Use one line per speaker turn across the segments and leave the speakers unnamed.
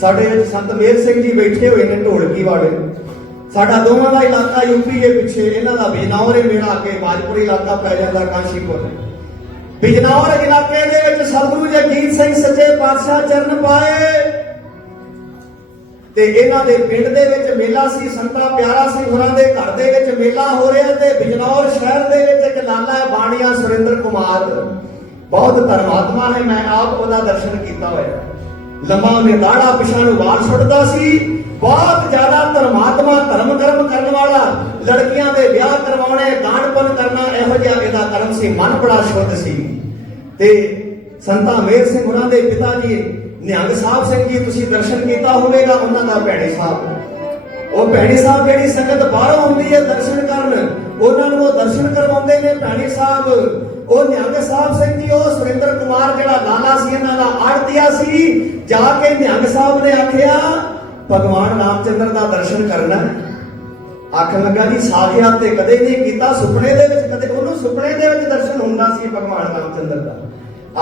ਸਾਡੇ ਵਿੱਚ ਸੰਤ ਮੇਰ ਸਿੰਘ ਜੀ ਬੈਠੇ ਹੋਏ ਨੇ ਢੋਲਕੀ ਵਾਲੇ। ਸਾਡਾ ਦੋਵਾਂ ਦਾ ਇਲਾਕਾ ਯੂਪੀ ਦੇ ਪਿੱਛੇ, ਇਹਨਾਂ ਦਾ ਬਿਜਨੌਰ ਮੇਰਾ ਅੱਗੇ ਬਾਜਪੁਰ ਇਲਾਕਾ ਪੈ ਜਾਂਦਾ ਕਾਸ਼ੀਪੁਰ। ਬਿਜਨੌਰ ਇਲਾਕੇ ਦੇ ਵਿੱਚ ਸਤਿਗੁਰੂ ਜਗਜੀਤ ਸਿੰਘ ਸੱਚੇ ਪਾਤਸ਼ਾਹ ਚਰਨ ਪਾਏ। ਤੇ ਇਹਨਾਂ ਦੇ ਪਿੰਡ ਦੇ ਵਿੱਚ ਮੇਲਾ ਸੀ, ਸੰਤਾ ਪਿਆਰਾ ਸਿੰਘ ਹੋਰਾਂ ਦੇ ਘਰ ਦੇ ਵਿੱਚ ਮੇਲਾ ਹੋ ਰਿਹਾ ਤੇ ਬਿਜਨੌਰ ਸ਼ਹਿਰ ਦੇ ਵਿੱਚ ਇੱਕ ਲਾਲਾ ਹੈ ਬਾਣੀਆ ਸੁਰਿੰਦਰ ਕੁਮਾਰ। ਬਹੁਤ ਧਰਮਾਤਮਾ ਹੈ ਮੈਂ ਆਪ ਉਹਦਾ ਦਰਸ਼ਨ ਕੀਤਾ ਹੋਇਆ। ਲੰਮਾ ਉਹਨੇ ਪਿਛਾਂ ਨੂੰ ਵਾਲ ਛੁੱਟਦਾ ਸੀ। ਬਹੁਤ ਜ਼ਿਆਦਾ ਧਰਮਾਤਮਾ ਧਰਮ ਕਰਮ ਕਰਨ ਵਾਲਾ ਲੜਕੀਆਂ ਦੇ ਵਿਆਹ ਕਰਵਾਉਣੇ, ਦਾਨਪਨ ਕਰਨਾ, ਇਹੋ ਜਿਹਾ ਇਹਦਾ ਕਰਮ ਸੀ, ਮਨ ਬੜਾ ਸ਼ੁੱਧ ਸੀ। ਤੇ ਸੰਤਾ ਮੇਰ ਸਿੰਘ ਉਹਨਾਂ ਦੇ ਪਿਤਾ ਜੀ, ਨਿਹੰਗ ਸਾਹਿਬ ਸਿੰਘ ਜੀ, ਤੁਸੀਂ ਦਰਸ਼ਨ ਕੀਤਾ ਹੋਵੇਗਾ ਉਹਨਾਂ ਦਾ ਭੈਣੀ ਸਾਹਿਬ। ਉਹ ਭੈਣੀ ਸਾਹਿਬ ਜਿਹੜੀ ਸੰਗਤ ਬਾਹਰੋਂ ਆਉਂਦੀ ਹੈ ਦਰਸ਼ਨ ਕਰਨ, ਉਹਨਾਂ ਨੂੰ ਉਹ ਦਰਸ਼ਨ ਕਰਵਾਉਂਦੇ ਨੇ ਭੈਣੀ ਸਾਹਿਬ। ਉਹ ਨਿਹੰਗ ਸਾਹਿਬ ਸਿੰਘ ਜੀ, ਉਹ ਸੁਰਿੰਦਰ ਕੁਮਾਰ ਜਿਹੜਾ ਲਾਲਾ ਸੀ, ਇਹਨਾਂ ਦਾ ਆੜਤੀਆ ਸੀ, ਜਾ ਕੇ ਨਿਹੰਗ ਸਾਹਿਬ ਨੇ ਆਖਿਆ, ਭਗਵਾਨ ਰਾਮਚੰਦਰ ਦਾ ਦਰਸ਼ਨ ਕਰਨਾ ਆਖਣ ਲੱਗਾ, ਜੀ ਸਾਖਿਆਤ ਤੇ ਕਦੇ ਨਹੀਂ ਕੀਤਾ, ਸੁਪਨੇ ਦੇ ਵਿੱਚ ਕਦੇ, ਉਹਨੂੰ ਸੁਪਨੇ ਦੇ ਵਿੱਚ ਦਰਸ਼ਨ ਹੁੰਦਾ ਸੀ ਭਗਵਾਨ ਰਾਮਚੰਦਰ ਦਾ।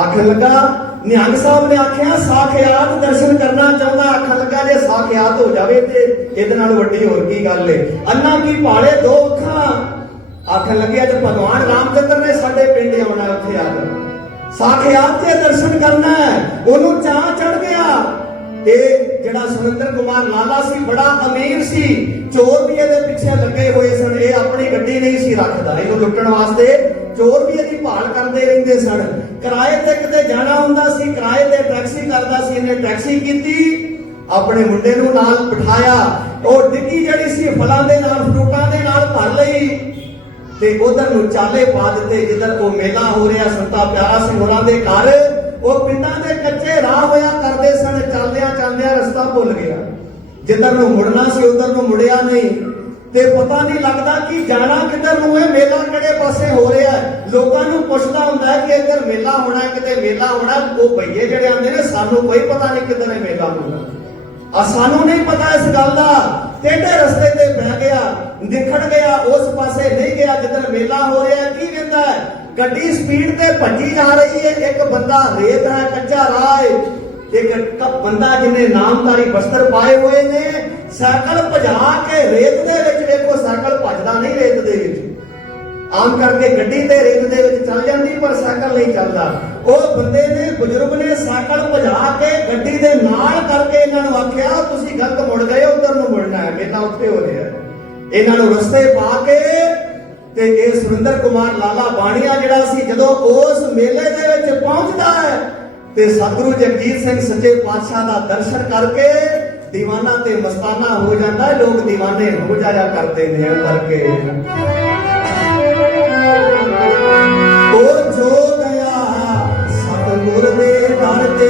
ਆਖਣ ਲੱਗਾ, ਨਿਹੰਗ ਸਾਹਿਬ ਨੇ ਆਖਿਆ, ਸਾਖਿਆਤ ਦਰਸ਼ਨ ਕਰਨਾ ਚਾਹੁੰਦਾ ਆਖਣ ਲੱਗਾ, ਜੇ ਸਾਖਿਆਤ ਹੋ ਜਾਵੇ ਤੇ ਇਹਦੇ ਨਾਲ ਵੱਡੀ ਹੋਰ ਕੀ ਗੱਲ ਏ? ਅੰਨਾ ਕੀ ਭਾਲੇ ਦੋ ਅੱਖਾਂ ਆਖਣ ਲੱਗਿਆ ਜੇ ਭਗਵਾਨ ਰਾਮਚੰਦਰ ਨੇ ਸਾਡੇ ਪਿੰਡ ਆਉਣਾ ਉੱਥੇ ਆ ਕੇ। ਸਾਖਿਆਤ ਤੇ ਦਰਸ਼ਨ ਕਰਨਾ ਉਹਨੂੰ ਚਾਹ ਚੜ ਗਿਆ। ਇਹ ਜਿਹੜਾ ਸੁਰਿੰਦਰ ਕੁਮਾਰ ਲਾਲਾ ਸੀ, ਬੜਾ ਅਮੀਰ ਸੀ, ਚੋਰ ਵੀ ਇਹਦੇ ਪਿੱਛੇ ਲੱਗੇ ਹੋਏ ਸਨ, ਇਹ ਆਪਣੀ ਗੱਡੀ ਨਹੀਂ ਸੀ ਰੱਖਦਾ, ਇਹਨੂੰ ਲੁੱਟਣ ਵਾਸਤੇ ਚੋਰ ਵੀ ਇਹਦੀ ਭਾਲ ਕਰਦੇ ਰਹਿੰਦੇ ਸਨ। ਕਿਰਾਏ ਤੇ ਕਿਤੇ ਜਾਣਾ ਹੁੰਦਾ ਸੀ, ਕਿਰਾਏ ਤੇ ਟੈਕਸੀ ਕਰਦਾ ਸੀ, ਇਹਨੇ ਟੈਕਸੀ ਕੀਤੀ, ਆਪਣੇ ਮੁੰਡੇ ਨੂੰ ਨਾਲ ਬਿਠਾਇਆ, ਉਹ ਡਿੱਗੀ ਜਿਹੜੀ ਸੀ, ਫਲਾਂ ਦੇ ਨਾਲ, ਫਰੂਟਾਂ ਦੇ ਨਾਲ ਭਰ ਲਈ। ਤੇ ਉਧਰ ਨੂੰ ਚਾਲੇ ਪਾ ਦਿੱਤੇ ਜਿੱਧਰ ਉਹ ਮੇਲਾ ਹੋ ਰਿਹਾ ਸੰਤਾ ਪਿਆਰਾ ਸਿੰਘ ਹੋਰਾਂ ਦੇ ਘਰ, ਉਹ ਪਿੰਡਾਂ ਦੇ ਕੱਚੇ ਰਾਹ ਹੋਇਆ ਕਰਦੇ ਸਨ, ਚੱਲਦਿਆਂ ਚੱਲਦਿਆਂ ਰਸਤਾ ਭੁੱਲ ਗਿਆ। ਜਿੱਧਰ ਨੂੰ ਮੁੜਨਾ ਸੀ, ਉਧਰ ਨੂੰ ਮੁੜਿਆ ਨਹੀਂ। ਤੇ ਪਤਾ ਨਹੀਂ ਲੱਗਦਾ ਕਿ ਜਾਣਾ ਕਿੱਧਰ ਨੂੰ ਹੈ, ਮੇਲਾ ਕਿਹੜੇ ਪਾਸੇ ਹੋ ਰਿਹਾ ਹੈ। ਲੋਕਾਂ ਨੂੰ ਪੁੱਛਦਾ ਹੁੰਦਾ ਹੈ ਕਿ ਇੱਧਰ ਮੇਲਾ ਹੋਣਾ ਕਿਤੇ ਮੇਲਾ ਹੋਣਾ ਉਹ ਭਈਏ ਜਿਹੜੇ ਆਉਂਦੇ ਨੇ, ਸਾਨੂੰ ਕੋਈ ਪਤਾ ਨਹੀਂ ਕਿੱਧਰ ਹੈ ਮੇਲਾ ਹੋਣਾ। ਆ ਸਾਨੂੰ ਨਹੀਂ ਪਤਾ ਇਸ ਗੱਲ ਦਾ। ਟੇਢੇ ਰਸਤੇ ਤੇ ਬਹਿ ਗਿਆ, ਨਿਖੜ ਗਿਆ, ਉਸ ਪਾਸੇ ਨਹੀਂ ਗਿਆ ਜਿੱਧਰ ਮੇਲਾ ਹੋ ਰਿਹਾ ਕੀ ਕਹਿੰਦਾ ਹੈ? ਗੱਡੀ ਸਪੀਡ ਤੇ ਭੱਜੀ ਜਾ ਰਹੀ ਹੈ, ਇੱਕ ਬੰਦਾ ਰੇਤ ਹੈ, ਕੱਚਾ ਰਾਹ ਹੈ। ਇੱਕ ਬੰਦਾ ਜਿਹਨੇ ਨਾਮਦਾਰੀ ਬਸਤਰ ਪਾਏ ਹੋਏ ਨੇ, ਸਾਈਕਲ ਭਜਾ ਕੇ ਰੇਤ ਦੇ ਵਿੱਚ ਵੇਖੋ, ਸਾਈਕਲ ਭੱਜਦਾ ਨਹੀਂ ਰੇਤ ਦੇ ਵਿੱਚ। ਆਮ ਕਰਕੇ ਗੱਡੀ ਤੇ ਰੇਤ ਦੇ ਵਿੱਚ ਚੱਲ ਜਾਂਦੀ, ਪਰ ਸਾਈਕਲ ਨਹੀਂ ਚੱਲਦਾ। ਉਹ ਬੰਦੇ ਨੇ, ਬਜ਼ੁਰਗ ਨੇ ਸਾਈਕਲ ਭਜਾ ਕੇ ਗੱਡੀ ਦੇ ਨਾਲ ਕਰਕੇ ਇਹਨਾਂ ਨੂੰ ਆਖਿਆ ਤੁਸੀਂ ਗਲਤ ਮੁੜ ਗਏ ਉਧਰ ਨੂੰ ਮੁੜਨਾ ਹੈ ਮੇਲਾ ਉੱਥੇ ਹੋ ਰਿਹਾ ਹੈ ਇਹਨਾਂ ਨੂੰ ਰਸਤੇ ਪਾ ਕੇ ਤੇ ਇਹ ਸੁਰਿੰਦਰ ਕੁਮਾਰ ਲਾਲਾ ਬਾਣੀਆ ਜਿਹੜਾ ਸੀ, ਜਦੋਂ ਉਸ ਮੇਲੇ ਦੇ ਵਿੱਚ ਪਹੁੰਚਦਾ ਹੈ ਤੇ ਸਤਿਗੁਰੂ ਜਗਜੀਤ ਸਿੰਘ ਸੱਚੇ ਪਾਤਸ਼ਾਹ ਦਾ ਦਰਸ਼ਨ ਕਰਕੇ ਦੀਵਾਨਾ ਤੇ ਮਸਤਾਨਾ ਹੋ ਜਾਂਦਾ ਲੋਕ ਦੀਵਾਨੇ ਹੋ ਜਾਇਆ ਕਰਦੇ ਨੇ ਕਰਕੇ। ਉਹ ਜੋ ਗਿਆ ਸਤਿਗੁਰ ਦੇ ਦਰ ਤੇ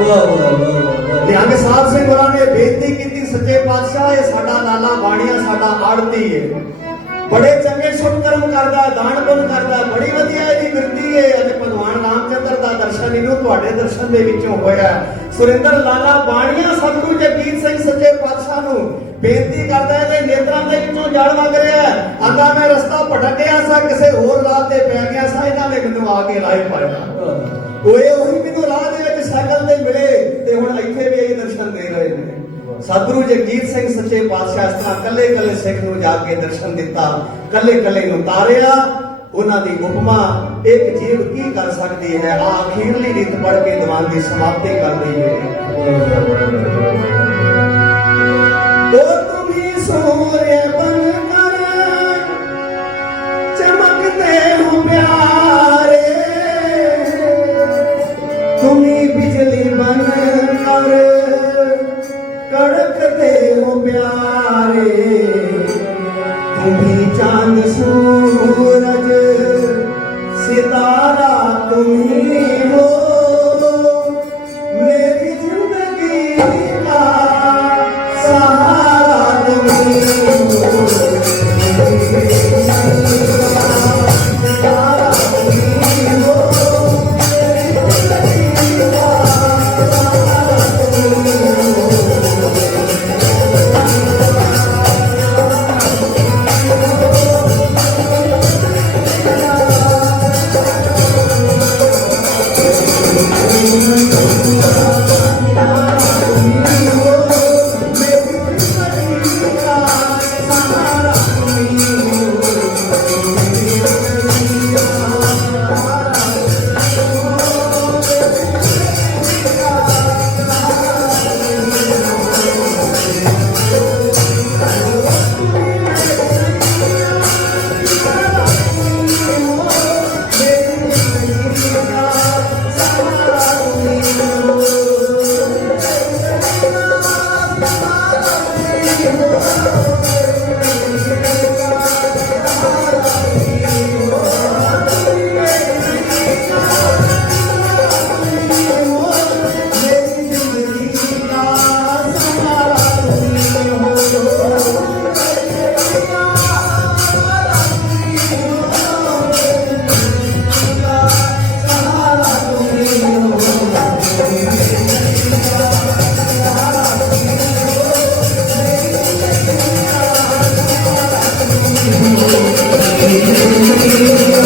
ਨਿਹੰਗ ਸਾਹਿਬ ਸਿੰਘ ਹੋਰਾਂ ਨੇ ਬੇਨਤੀ ਕੀਤੀ ਸੱਚੇ ਪਾਤਸ਼ਾਹ ਇਹ ਸਾਡਾ ਲਾਲਾ ਬਾਣੀਆ ਸਾਡਾ ਆੜਤੀ ਹੈ ਬੜੇ ਚੰਗੇ ਸ਼ੁਭ ਕਰਮ ਕਰਦਾ ਦਾਨ ਪੁੰਨ ਕਰਦਾ ਬੜੀ ਵਧੀਆ ਇਹਦੀ ਬਿਰਤੀ ਹੈ ਅਤੇ ਭਗਵਾਨ ਰਾਮਚੰਦਰ ਦਾ ਦਰਸ਼ਨ ਇਹਨੂੰ ਤੁਹਾਡੇ ਦਰਸ਼ਨ ਦੇ ਵਿੱਚੋਂ ਹੋਇਆ। ਸੁਰਿੰਦਰ ਲਾਲਾ ਬਾਣੀਆ ਸਤਿਗੁਰੂ ਜਗੀਰ ਸਿੰਘ ਸੱਚੇ ਪਾਤਸ਼ਾਹ ਨੂੰ ਬੇਨਤੀ ਕਰਦਾ ਹੈ ਕਿ ਨੇਤਰਾਂ ਦੇ ਵਿੱਚੋਂ ਜਲ ਵਗ ਰਿਹਾ ਹੈ। ਆਂਦਾ ਮੈਂ ਰਸਤਾ ਭਟਕ ਗਿਆ ਸਾਂ ਕਿਸੇ ਹੋਰ ਰਾਹ ਤੇ ਪੈ ਗਿਆ ਸਾਂ ਇਹਨਾਂ ਨੇ ਮੈਨੂੰ ਆ ਕੇ ਰਾਹ ਪਾਇਆ। ਓਏ ਉਹੀ ਮੈਨੂੰ ਰਾਹ ਤੇ ਮਿਲੇ ਤੇ ਹੁਣ ਇੱਥੇ ਵੀ ਇਹ ਦਰਸ਼ਨ ਦੇ ਰਹੇ ਨੇ। ਸਤਿਗੁਰੂ ਜਗਜੀਤ ਸਿੰਘ ਸੱਚੇ ਪਾਤਸ਼ਾਹ ਇਸ ਤਰ੍ਹਾਂ ਕੱਲੇ ਕੱਲੇ ਸਿੱਖ ਨੂੰ ਜਾ ਕੇ ਦਰਸ਼ਨ ਦਿੱਤਾ ਕੱਲੇ ਕੱਲੇ ਨੂੰ ਤਾਰਿਆ, ਉਹਨਾਂ ਦੀ ਉਪਮਾ, ਇੱਕ ਜੀਵ ਕੀ ਕਰ ਸਕਦੀ ਹੈ? ਆ ਅਖੀਰਲੀ ਰੀਤ ਪੜ ਕੇ ਦੀਵਾਨ ਦੀ ਸਮਾਪਤੀ ਕਰਦੀ ਹੈ ਉਹ フフ
フフ。